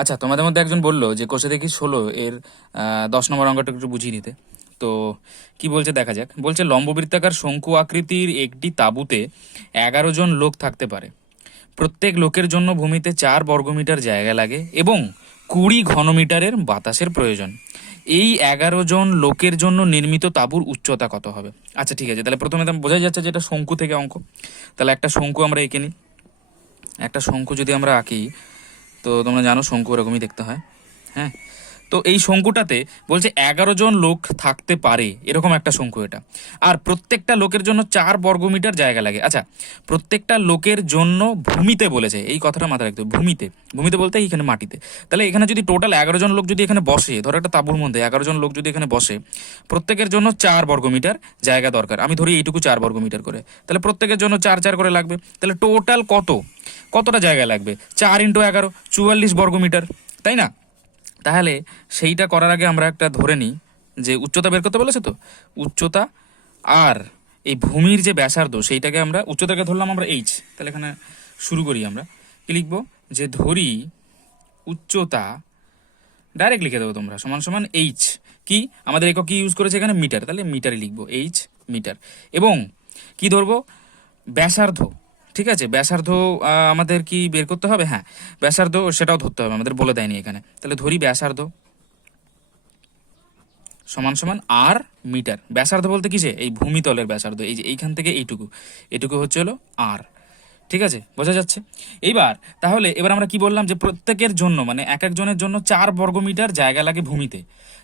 আচ্ছা তোমাদের মধ্যে একজন বলল যে কোষে দেখি ষোলো, এর দশ নম্বর অঙ্কটা একটু বুঝিয়ে দিতে। তো কি বলছে দেখা যাক। বলছে, লম্ববৃত্তাকার শঙ্কু আকৃতির একটি তাঁবুতে এগারো জন লোক থাকতে পারে। প্রত্যেক লোকের জন্য ভূমিতে চার বর্গমিটার জায়গা লাগে এবং কুড়ি ঘনমিটারের বাতাসের প্রয়োজন। এই এগারো জন লোকের জন্য নির্মিত তাঁবুর উচ্চতা কত হবে? আচ্ছা ঠিক আছে, তাহলে প্রথমে তো বোঝাই যাচ্ছে যে এটা শঙ্কু থেকে অঙ্ক। তাহলে একটা শঙ্কু আমরা এঁকে নিই। একটা শঙ্কু যদি আমরা আঁকি তো তোমরা জানো শঙ্কু এরকমই দেখতে হয় হ্যাঁ? তো এই শঙ্কুটাতে বলছে এগারো জন লোক থাকতে পারে। এরকম একটা শঙ্কু এটা। আর প্রত্যেকটা লোকের জন্য চার বর্গমিটার জায়গা লাগে। আচ্ছা প্রত্যেকটা লোকের জন্য ভূমিতে বলেছে, এই কথাটা মাথায় রাখতে ভূমিতে। ভূমিতে বলতে এইখানে মাটিতে। তাহলে এখানে যদি টোটাল এগারো জন লোক যদি এখানে বসে, ধরো একটা তাঁবুর মধ্যে এগারো জন লোক যদি এখানে বসে, প্রত্যেকের জন্য চার বর্গমিটার জায়গা দরকার। আমি ধরি এইটুকু চার বর্গমিটার করে। তাহলে প্রত্যেকের জন্য চার চার করে লাগবে। তাহলে টোটাল কত? কতটা জায়গা লাগবে? চার ইন্টু এগারো, চুয়াল্লিশ বর্গমিটার, তাই না? তাহলে সেইটা করার আগে আমরা একটা ধরে নিই যে উচ্চতা বের করতে বলেছে তো? উচ্চতা আর এই ভূমির যে ব্যাসার্ধ সেইটাকে আমরা, উচ্চতাকে ধরলাম আমরা এইচ তাহলে এখানে শুরু করি আমরা। কি লিখব? যে ধরি উচ্চতা ডাইরেক্ট লিখে দেবো তোমরা, সমান সমান এইচ কি? আমাদের একক কি ইউজ করেছে এখানে? মিটার। তাহলে মিটারে লিখব এইচ মিটার। এবং কি ধরবো? ব্যাসার্ধ। ঠিক আছে, ব্যাসার্ধ আমাদের কি বের করতে হবে? হ্যাঁ ব্যাসার্ধ সেটাও ধরতে হবে, আমাদের বলে দেয়নি এখানে। তাহলে ধরি ব্যাসার্ধ সমান সমান আর মিটার। ব্যাসার্ধ বলতে কি যে এই ভূমিতলের ব্যাসার্ধ, এই যে এইখান থেকে এইটুকু। এটুকু হচ্ছে হলো আর ঠিক আছে? বোঝা যাচ্ছে? এইবার, তাহলে এবার আমরা কি বললাম যে প্রত্যেকের জন্য মানে এক একজনের জন্য চার বর্গমিটার জায়গা লাগে ভূমিতে।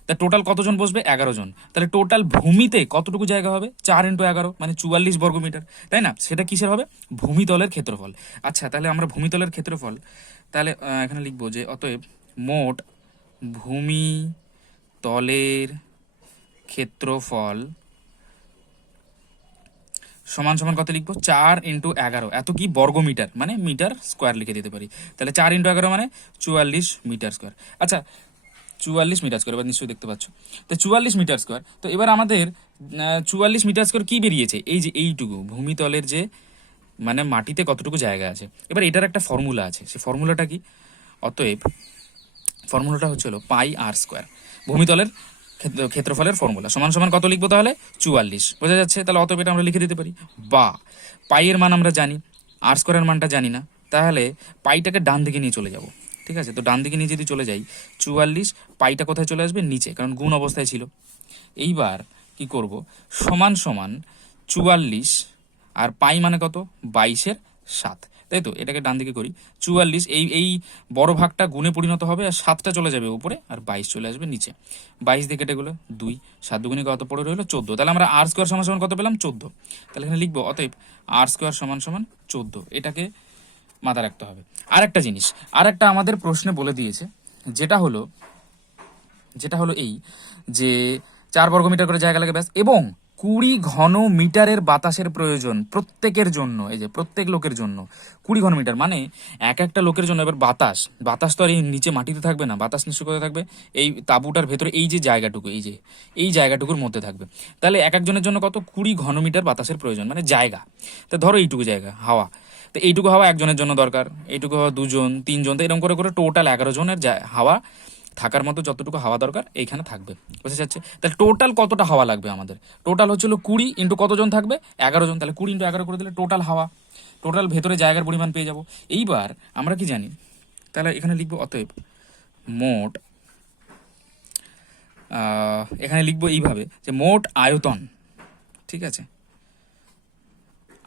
তা টোটাল কতজন বসবে? এগারো জন। তাহলে টোটাল ভূমিতে কতটুকু জায়গা হবে? চার ইন্টু এগারো মানে চুয়াল্লিশ বর্গমিটার। তাই না? সেটা কিসের হবে? ভূমিতলের ক্ষেত্রফল। আচ্ছা তাহলে আমরা ভূমিতলের ক্ষেত্রফল, তাহলে এখানে লিখব যে অতএব মোট ভূমি তলের ক্ষেত্রফল সমান সমান কত লিখব? চার ইন্টু এগারো। এত কি বর্গ মিটার মানে মিটার স্কোয়ার লিখে দিতে পারি। তাহলে চার ইন্টু এগারো মানে চুয়াল্লিশ মিটার স্কোয়ার। আচ্ছা চুয়াল্লিশ মিটার স্কোয়ার, এবার নিশ্চয়ই দেখতে পাচ্ছ। তো চুয়াল্লিশ মিটার স্কোয়ার, তো এবার আমাদের চুয়াল্লিশ মিটার স্কোয়ার কী বেরিয়েছে? এই যে এইটুকু, ভূমিতলের যে মানে মাটিতে কতটুকু জায়গা আছে। এবার এটার একটা ফর্মুলা আছে। সেই ফর্মুলাটা কি? অতএব, ফর্মুলাটা হচ্ছে হলো পাই আর স্কোয়ার। ভূমিতলের ক্ষেত্রফলের ফর্মুলা সমান সমান কত লিখব তাহলে? চুয়াল্লিশ। বোঝা যাচ্ছে? তাহলে অতএব এটা আমরা লিখে দিতে পারি। বা পাইয়ের মান আমরা জানি আর স্কোয়ারের মানটা জানি না। তাহলে পাইটাকে ডান দিকে নিয়ে চলে যাব। ঠিক আছে? তো ডান দিকে নিয়ে যদি চলে যাই, চুয়াল্লিশ, পাইটা কোথায় চলে আসবে? নিচে, কারণ গুণ অবস্থায় ছিল। এইবার কি করব? সমান সমান চুয়াল্লিশ আর পাই মানে কত? বাইশের সাত। তাই তো? এটাকে ডান দিকে করি। চুয়াল্লিশ, এই এই বড় ভাগটা গুণে পরিণত হবে আর সাতটা চলে যাবে উপরে আর বাইশ চলে আসবে নিচে। বাইশ দিয়ে কেটে গেলো দুই, সাত দুগুণে কত পড়ে রইল? চোদ্দ। তাহলে আমরা আর স্কোয়ার সমান সমান কত পেলাম? চোদ্দ। তাহলে এখানে লিখব, অতএব আর স্কোয়ার সমান সমান চোদ্দ। এটাকে মাথায় রাখতে হবে। আর একটা জিনিস আর একটা আমাদের প্রশ্নে বলে দিয়েছে, যেটা হলো যেটা হলো এই যে চার বর্গ মিটার করে জায়গা লাগে ব্যাস। এবং কুড়ি ঘন মিটারের বাতাসের প্রয়োজন প্রত্যেকের জন্য, এই যে প্রত্যেক লোকের জন্য। কুড়ি ঘন মিটার মানে এক একটা লোকের জন্য এবার বাতাস। বাতাস তো আর এই নিচে মাটিতে থাকবে না, বাতাস নিশ্চয় কোথায় থাকবে? এই তাঁবুটার ভেতরে এই যে জায়গাটুকু, এই যে, এই জায়গাটুকুর মধ্যে থাকবে। তাহলে এক একজনের জন্য কত? কুড়ি ঘন মিটার বাতাসের প্রয়োজন মানে জায়গা। তা ধরো এইটুকু জায়গা, হাওয়া। তো এইটুকু হাওয়া একজনের জন্য দরকার, এইটুকু হাওয়া দুজন, তিনজন, তো এরকম করে করে টোটাল এগারো জনের হাওয়া। থাকার মতো যতটুকু হাওয়া দরকার এইখানে থাকবে। বুঝতে যাচ্ছে তাহলে টোটাল কতটা হাওয়া লাগবে আমাদের? টোটাল হচ্ছিল কুড়ি ইন্টু কতজন থাকবে? এগারো জন। তাহলে কুড়ি ইন্টু এগারো করে দিলে টোটাল হাওয়া। টোটাল ভেতরে জায়গার পরিমাণ পেয়ে যাব। এইবার আমরা কি জানি? তাহলে এখানে লিখব অতএব মোট এখানে লিখব এইভাবে যে মোট আয়তন, ঠিক আছে?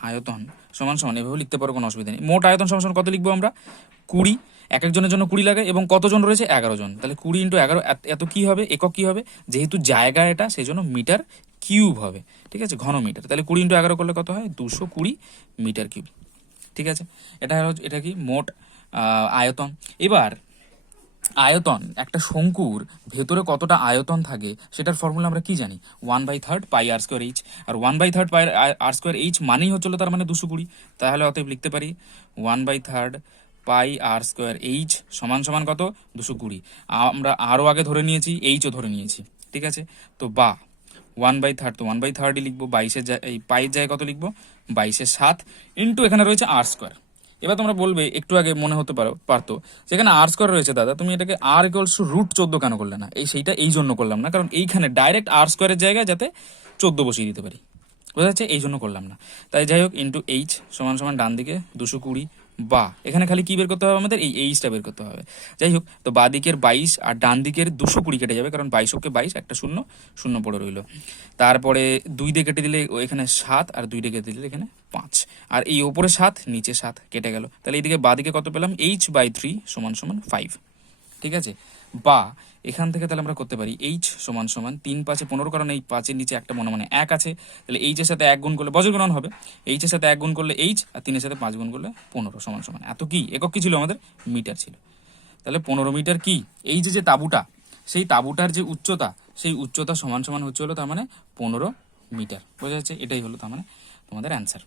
আয়তন সমান সমান এভাবে লিখতে পারো, কোনো অসুবিধা নেই। মোট আয়তন সমান সমান কত লিখব আমরা? কুড়ি। এক একজনের জন্য কুড়ি লাগে এবং কতজন রয়েছে? এগারো জন। তাহলে কুড়ি ইন্টু এগারো, এত- কি হবে? একক কি হবে? যেহেতু জায়গা এটা সেই জন্য মিটার কিউব হবে। ঠিক আছে? ঘন মিটার। তাহলে কুড়ি ইন্টু এগারো করলে কত হয়? দুশো কুড়ি মিটার কিউব। ঠিক আছে? এটা এটা কি? মোট আয়তন। এবার, আয়তন, একটা শঙ্কুর ভেতরে কতটা আয়তন থাকে, সেটার ফর্মুলা আমরা কি জানি? One by third pi R square H R one by third pi R square H মানেই হচ্ছিল তার মানে দুশো কুড়ি। তাহলে অতএব লিখতে পারি one by third pi R square H সমান সমান কত? দুশো কুড়ি। আমরা আরও আগে ধরে নিয়েছি এইচও ধরে নিয়েছি, ঠিক আছে? তো বা ওয়ান বাই থার্ড তো ওয়ান বাই থার্ডই লিখব, বাইশের এই পাইয়ের জায়গায় কত লিখব? বাইশের সাত ইন্টু এখানে রয়েছে আর স্কোয়ার এবার তোমরা বলবে, একটু আগে মনে হতে পারো, পারতো যেখানে আর স্কোয়ার রয়েছে দাদা, তুমি এটাকে আর ইকুয়ালস টু রুট চোদ্দ কেন করলে না? এই সেইটা এই জন্য করলাম না, কারণ এইখানে ডাইরেক্ট আর স্কোয়ারের জায়গায় যাতে চোদ্দ বসিয়ে দিতে পারি। বোঝা যাচ্ছে? এই জন্য করলাম না। তাই যাই হোক ইন্টু এইচ সমান সমান ডান দিকে দুশো কুড়ি বা এখানে খালি কি বের করতে হবে আমাদের? এই এইচটা বের করতে হবে। যাই হোক, তো বা দিকের বাইশ আর ডান দিকের দুশো কুড়ি কেটে যাবে, কারণ বাইশ ওকে বাইশ, একটা শূন্য শূন্য পড়ে রইল। তারপরে দুই দিয়ে কেটে দিলে এখানে সাত আর দুই দিয়ে কেটে দিলে এখানে পাঁচ। আর এই ওপরে সাত, নিচে সাত, কেটে গেল। তাহলে এইদিকে বা দিকে কত পেলাম? এইচ বাই থ্রি সমান সমান ফাইভ ঠিক আছে? বা এখান থেকে তাহলে আমরা করতে পারি এইচ সমান সমান তিন পাঁচে পনেরো, কারণ এই পাঁচের নিচে একটা মনে মানে এক আছে। তাহলে এইচের সাথে এক গুণ করলে বজ্র গুণন হবে এইচের সাথে এক গুণ করলে এইচ আর তিনের সাথে পাঁচ গুণ করলে পনেরো সমান সমান। এত কি? একক কি ছিল আমাদের? মিটার ছিল। তাহলে পনেরো মিটার কি? এই যে যে তাঁবুটা, সেই তাঁবুটার যে উচ্চতা, সেই উচ্চতা সমান সমান হচ্ছে হলো তার মানে পনেরো মিটার। বোঝা যাচ্ছে? এটাই হলো তার মানে তোমাদের অ্যান্সার